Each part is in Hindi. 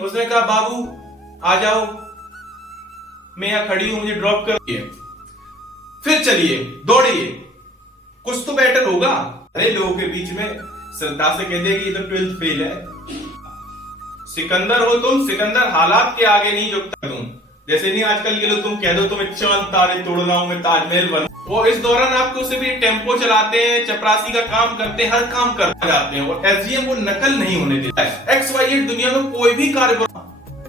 उसने कहा बाबू आ जाओ, मैं यहाँ खड़ी हूं, मुझे ड्रॉप कर दिए। फिर चलिए दौड़िए, कुछ तो बेटर होगा। अरे लोगों के बीच में श्रद्धा से कहते हैं कि ये तो 12th फेल है। सिकंदर हो तुम, सिकंदर हालात के आगे नहीं झुकता तुम। जैसे नहीं आजकल के लोग तुम कह दो तुम्हें चांद तारे तोड़ना हूं, मैं ताजमहल बन। वो इस दौरान आपको सिर्फ टेम्पो चलाते हैं, चपरासी का काम करते हैं, हर काम करते जाते हैं। और एसडीएम वो नकल नहीं होने देता है। XYZ दुनिया में कोई भी कार्य,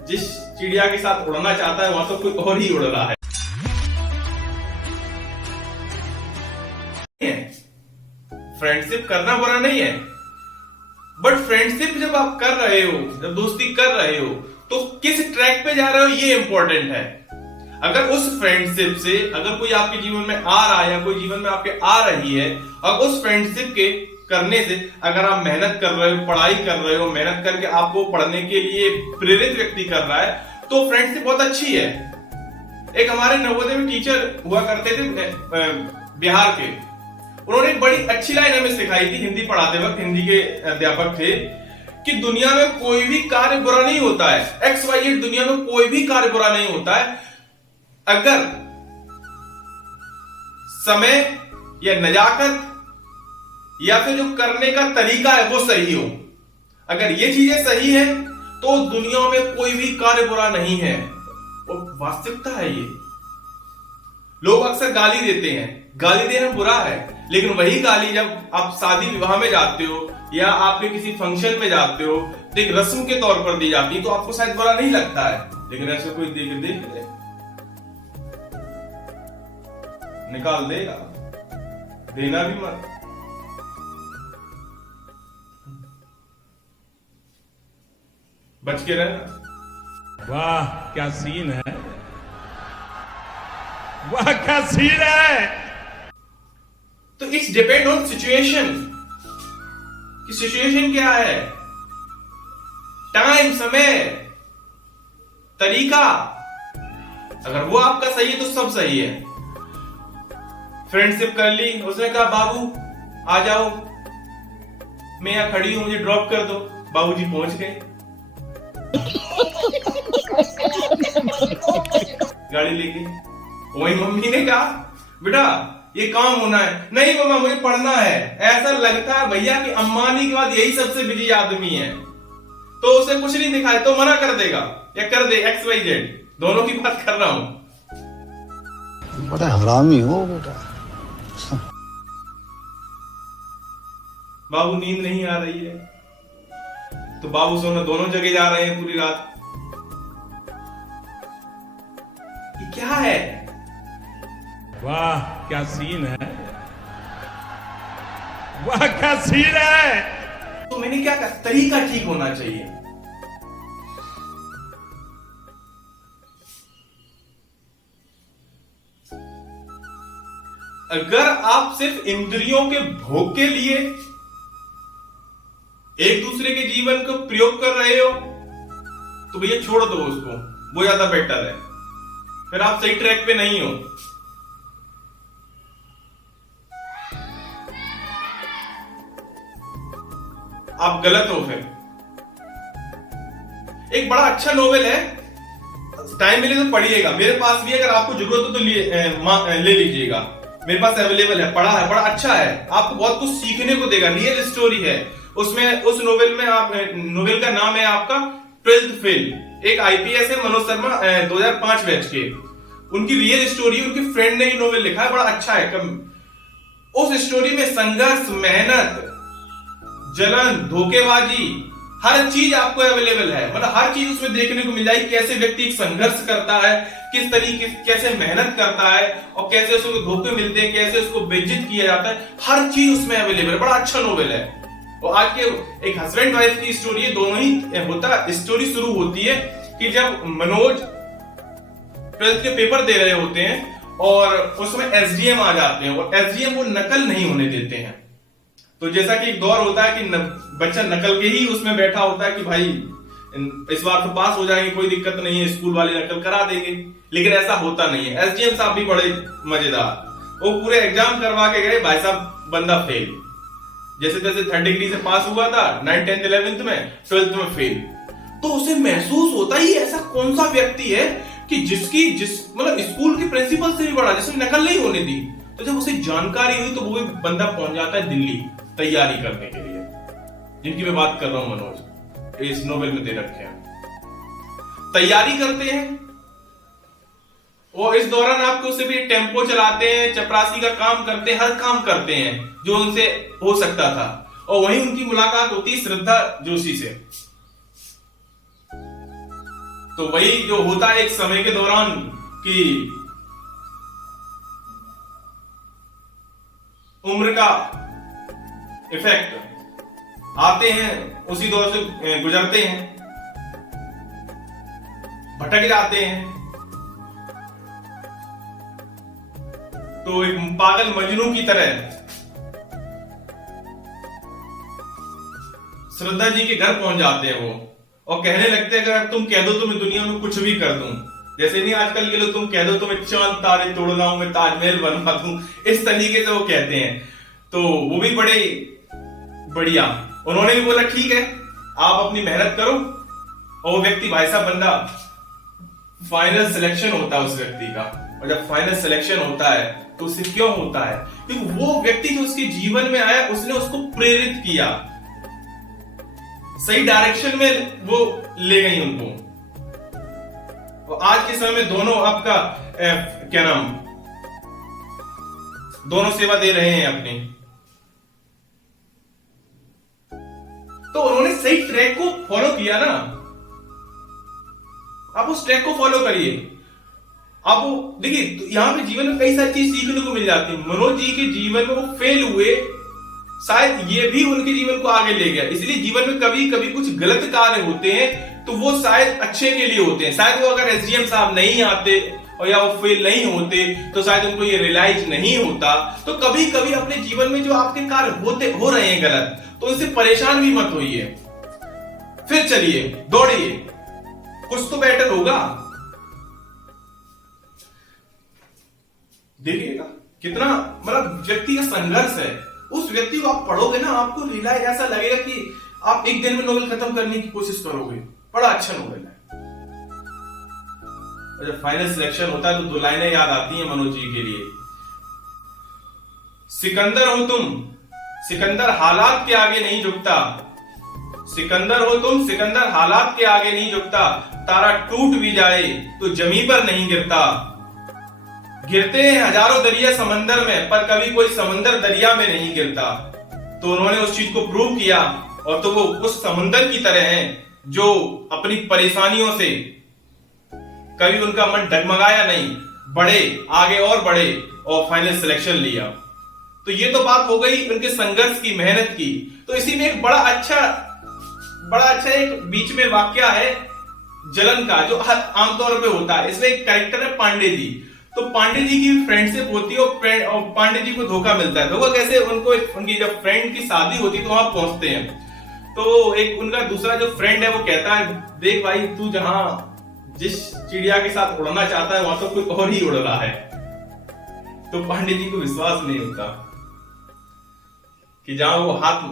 जिस चिड़िया के साथ उड़ना चाहता है वहां तो कोई और ही उड़ रहा है। फ्रेंडशिप करना बुरा नहीं है, बट फ्रेंडशिप जब आप कर रहे हो, जब दोस्ती कर रहे हो, तो किस ट्रैक पे जा रहे हो ये इंपॉर्टेंट है। अगर उस फ्रेंडशिप से अगर कोई आपके जीवन में आ रहा है या कोई जीवन में आपके आ रही है, और उस फ्रेंडशिप के करने से अगर आप मेहनत कर रहे हो, पढ़ाई कर रहे हो, मेहनत करके आपको पढ़ने के लिए प्रेरित व्यक्ति कर रहा है, तो फ्रेंडशिप बहुत अच्छी है। एक हमारे नवोदय में टीचर हुआ करते थे बिहार के, उन्होंने एक बड़ी अच्छी लाइन हमें सिखाई थी हिंदी पढ़ाते वक्त। हिंदी के अध्यापक थे कि दुनिया में कोई भी कार्य बुरा नहीं होता है। XYZ दुनिया में कोई भी कार्य बुरा नहीं होता है अगर समय या नजाकत या फिर जो करने का तरीका है वो सही हो। अगर ये चीजें सही है तो दुनिया में कोई भी कार्य बुरा नहीं है। और वास्तविकता है ये। लोग अक्सर गाली देते हैं, गाली देना बुरा है, लेकिन वही गाली जब आप शादी विवाह में जाते हो या आपके किसी फंक्शन में जाते हो तो एक रस्म के तौर पर दी जाती है, तो आपको शायद बुरा नहीं लगता है। लेकिन ऐसे कोई देख दे निकाल देगा, देना भी मत। बच के रहना। वाह क्या सीन है, वाह क्या सीन है। तो इट्स डिपेंड ऑन सिचुएशन कि सिचुएशन क्या है, टाइम, समय, तरीका। अगर वो आपका सही है तो सब सही है। फ्रेंडशिप कर ली, उसने कहा बाबू आ जाओ, मैं यहां खड़ी हूं, मुझे ड्रॉप कर दो। बाबूजी पहुंच गए, गाड़ी लेके। वही मम्मी ने कहा बेटा ये काम होना है। नहीं मम्मा मुझे पढ़ना है। ऐसा लगता है भैया कि अंबानी के बाद यही सबसे बिजी आदमी है, तो उसे कुछ नहीं दिखाए तो मना कर देगा या कर दे। XYZ दोनों की बात कर रहा हूं। बड़ा हरामी हो बेटा। बाबू नींद नहीं आ रही है तो बाबू सोना दोनों जगह जा रहे हैं पूरी रात। ये क्या है? वाह क्या सीन है, वाह क्या सीन है। तो मैंने क्या कहा, तरीका ठीक होना चाहिए। अगर आप सिर्फ इंद्रियों के भोग के लिए एक दूसरे के जीवन को प्रयोग कर रहे हो तो भैया छोड़ दो उसको, वो ज्यादा बेटर है। फिर आप सही ट्रैक पे नहीं हो। आप गलत हो। फिर एक बड़ा अच्छा नोवेल है, टाइम मिले तो पढ़िएगा। मेरे पास भी अगर आपको जरूरत हो तो ले लीजिएगा, मेरे पास अवेलेबल है, पढ़ा है, बड़ा अच्छा है, आपको बहुत कुछ सीखने को देगा। रियल स्टोरी है उसमें। उस नोवेल में आप, नोवेल का नाम है आपका 12th फेल। एक IPS है मनोज शर्मा 2005 बैच के, उनकी रियल स्टोरी, उनकी फ्रेंड ने ये नोवेल लिखा है, बड़ा अच्छा है। उस स्टोरी में संघर्ष, मेहनत, जलन, धोखेबाजी, हर चीज आपको अवेलेबल है। मतलब हर चीज उसमें देखने को मिल जाएगी। कैसे व्यक्ति एक संघर्ष करता है, किस तरीके कैसे मेहनत करता है और कैसे उसको धोखे मिलते हैं, कैसे उसको बेइज्जत किया जाता है, हर चीज उसमें अवेलेबल है। बड़ा अच्छा नोवेल है। और आज के एक हस्बैंड वाइफ की स्टोरी है, दोनों ही होता। स्टोरी शुरू होती है कि जब मनोज 12th के पेपर दे रहे होते हैं और उसमें SDM आ जाते हैं, और SDM वो नकल नहीं होने देते हैं। तो जैसा कि एक दौर होता है कि बच्चा नकल के ही उसमें बैठा होता है कि भाई इस बार तो पास हो जाएंगे, कोई दिक्कत नहीं है, स्कूल वाले नकल करा देंगे। लेकिन ऐसा होता नहीं है। SDM साहब भी बड़े मजेदार, वो पूरे एग्जाम करवा के गए, भाई साहब बंदा फेल। जैसे तैसे 3rd डिग्री से पास हुआ था 9th 10th 11th में, 12th में फेल। तो उसे महसूस होता ही ऐसा कौन सा व्यक्ति है कि जिस मतलब स्कूल के प्रिंसिपल से भी बड़ा, जिसने नकल नहीं होने दी। तो जब उसे जानकारी हुई तो वो भी बंदा पहुंच जाता है दिल्ली तैयारी करने के लिए, जिनकी मैं बात कर रहा हूं मनोज, इस नोवेल में दे रखे हैं। तैयारी करते हैं वो, इस दौरान आपको उसे भी टेम्पो चलाते हैं, चपरासी का काम करते हैं, हर काम करते हैं जो उनसे हो सकता था। और वहीं उनकी मुलाकात होती है श्रद्धा जोशी से। तो वही जो होता है एक समय के दौरान कि उम्र का इफेक्ट आते हैं, उसी दौर से गुजरते हैं, भटक जाते हैं। तो एक पागल मजनू की तरह श्रद्धा जी के घर पहुंच जाते हैं वो, और कहने लगते हैं अगर तुम कह दो तो मैं दुनिया में कुछ भी कर दूं। जैसे नहीं आजकल के लोग, तुम कह दो तो मैं चांद तारे तोड़ लाऊं, मैं ताजमहल बनवा दूं, इस तरीके से वो कहते हैं। तो वो भी बड़े बढ़िया, उन्होंने भी बोला ठीक है आप अपनी मेहनत करो। और वो व्यक्ति, भाई साहब, बंदा फाइनल सिलेक्शन होता है उस व्यक्ति का। और जब फाइनल सिलेक्शन होता है तो उसे क्यों होता है? क्योंकि वो व्यक्ति जो उसके जीवन में आया, उसने उसको प्रेरित किया, सही डायरेक्शन में वो ले गई उनको। और आज के समय में दोनों आपका क्या नाम, दोनों सेवा दे रहे हैं अपनी। तो उन्होंने सही ट्रैक को फॉलो किया ना, आप उस ट्रैक को फॉलो करिए। आप देखिए यहां पे जीवन में कई सारी चीज सीखने को मिल जाती है। मनोज जी के जीवन में वो फेल हुए, शायद ये भी उनके जीवन को आगे ले गया। इसलिए जीवन में कभी कभी कुछ गलत कार्य होते हैं तो वो शायद अच्छे के लिए होते हैं। शायद वो अगर एसडीएम साहब नहीं आते और या वो फेल नहीं होते तो शायद उनको ये रियलाइज नहीं होता। तो कभी कभी अपने जीवन में जो आपके कार्य हो रहे हैं गलत, तो उनसे परेशान भी मत होइए, फिर चलिए दौड़िए, कुछ तो बेटर होगा। देखिएगा कितना मतलब व्यक्ति का संघर्ष है। उस व्यक्ति को आप पढ़ोगे ना, आपको रियलाइज ऐसा लगेगा कि आप एक दिन में नोवेल खत्म करने की कोशिश करोगे। बड़ा अच्छा नोवेल है। और जब फाइनल सिलेक्शन होता है तो 2 लाइनें याद आती हैं मनोज जी के लिए। सिकंदर हो तुम, सिकंदर हालात के आगे नहीं झुकता। सिकंदर हो तुम, सिकंदर हालात के आगे नहीं झुकता। तारा टूट भी जाए तो जमीन पर नहीं गिरता। गिरते हैं हजारों दरिया समंदर में, पर कभी कोई समंदर दरिया में नहीं गिरता। तो उन्होंने उस चीज को प्रूव किया। और तो वो उस समुंदर की तरह हैं जो अपनी परेशानियों से कभी उनका मन डगमगाया नहीं, बढ़े आगे और बढ़े और फाइनल सिलेक्शन लिया। तो ये तो बात हो गई उनके संघर्ष की, मेहनत की। तो इसी में एक बड़ा अच्छा एक बीच में वाक्य है जलन का, जो आमतौर पे होता है। इसमें एक कैरेक्टर है पांडे जी। तो पांडे जी की फ्रेंडशिप होती है और पांडे जी को धोखा मिलता है। धोखा कैसे? उनकी जब फ्रेंड की शादी होती है तो वहां पहुंचते हैं। तो एक उनका दूसरा जो फ्रेंड है वो कहता है, देख भाई तू जिस चिड़िया के साथ उड़ना चाहता है वहां तो कोई और ही उड़ रहा है। तो पांडे जी को विश्वास नहीं होता कि जहां वो हाथ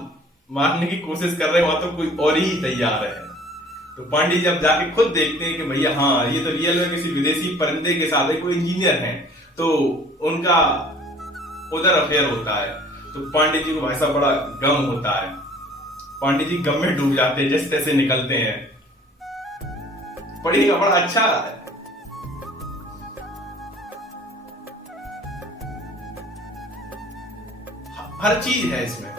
मारने की कोशिश कर रहे हैं वहां तो कोई और ही तैयार है। तो पांडे जी जब जाके खुद देखते हैं कि भैया हाँ ये तो रियल में किसी विदेशी परिंदे के साथ है, कोई इंजीनियर है, तो उनका उधर अफेयर होता है। तो पांडे जी को भाई साहब बड़ा गम होता है। पांडे जी गम में डूब जाते हैं, जैसे तैसे निकलते हैं। पढ़िएगा, बड़ा अच्छा है। हर चीज है इसमें।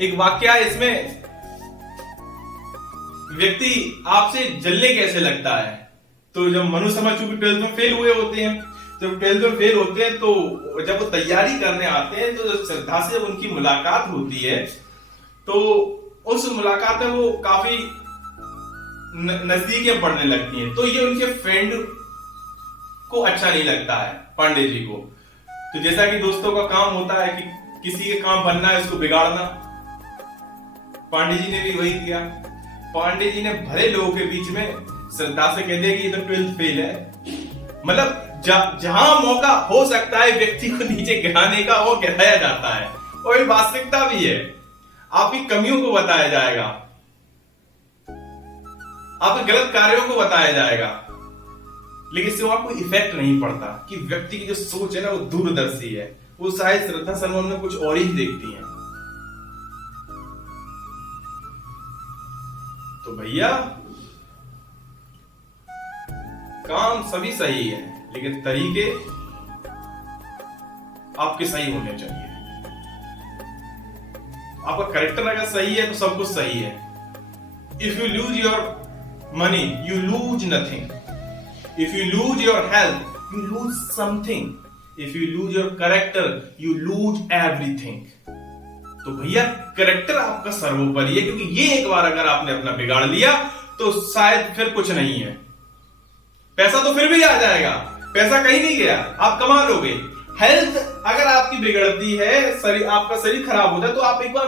एक वाक्य है इसमें, व्यक्ति आपसे जलने कैसे लगता है। तो जब मनु समझ चूंकि 12th में फेल हुए होते हैं, जब 12th में फेल होते हैं तो जब वो तैयारी करने आते हैं तो श्रद्धा से जब उनकी मुलाकात होती है तो उस मुलाकात में वो काफी नजदीकें पड़ने लगती हैं। तो ये उनके फ्रेंड को अच्छा नहीं लगता है पांडे जी को। तो जैसा कि दोस्तों का काम होता है कि किसी के काम बनना है उसको बिगाड़ना, पांडे जी ने भी वही किया। पांडे जी ने भले लोगों के बीच में श्रद्धा से कह दिया कि ये तो 12th फेल है। मतलब जहां मौका हो सकता है व्यक्ति को नीचे गिराने का वो गिराया जाता है, और ये वास्तविकता भी है। आपकी कमियों को बताया जाएगा, आपके गलत कार्यों को बताया जाएगा, लेकिन इससे वहां कोई इफेक्ट नहीं पड़ता कि व्यक्ति की जो सोच है ना वो दूरदर्शी है। वो शायद श्रद्धा सलमान में कुछ और ही देखती हैं। तो भैया काम सभी सही है, लेकिन तरीके आपके सही होने चाहिए। आपका कैरेक्टर अगर सही है तो सब कुछ सही है। If you lose your money, you lose nothing. If you lose your health, you lose something. If you lose your character, you lose everything. तो भैया कैरेक्टर आपका सर्वोपरि है, क्योंकि ये एक बार अगर आपने अपना बिगाड़ लिया तो शायद फिर कुछ नहीं है। पैसा तो फिर भी आ जाएगा, पैसा कहीं नहीं गया, आप कमा लोगे। हेल्थ अगर आपकी बिगड़ती है, शरीर आपका शरीर खराब होता है, तो आप एक बार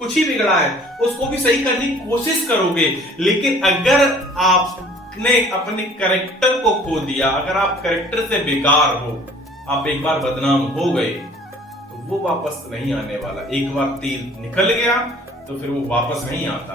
कुछ ही बिगड़ा है उसको भी सही करने की कोशिश करोगे। लेकिन अगर आपने अपने कैरेक्टर को खो दिया, अगर आप कैरेक्टर से बेकार हो, आप एक बार बदनाम हो गए, तो वो वापस नहीं आने वाला। एक बार तीर निकल गया तो फिर वो वापस नहीं आता।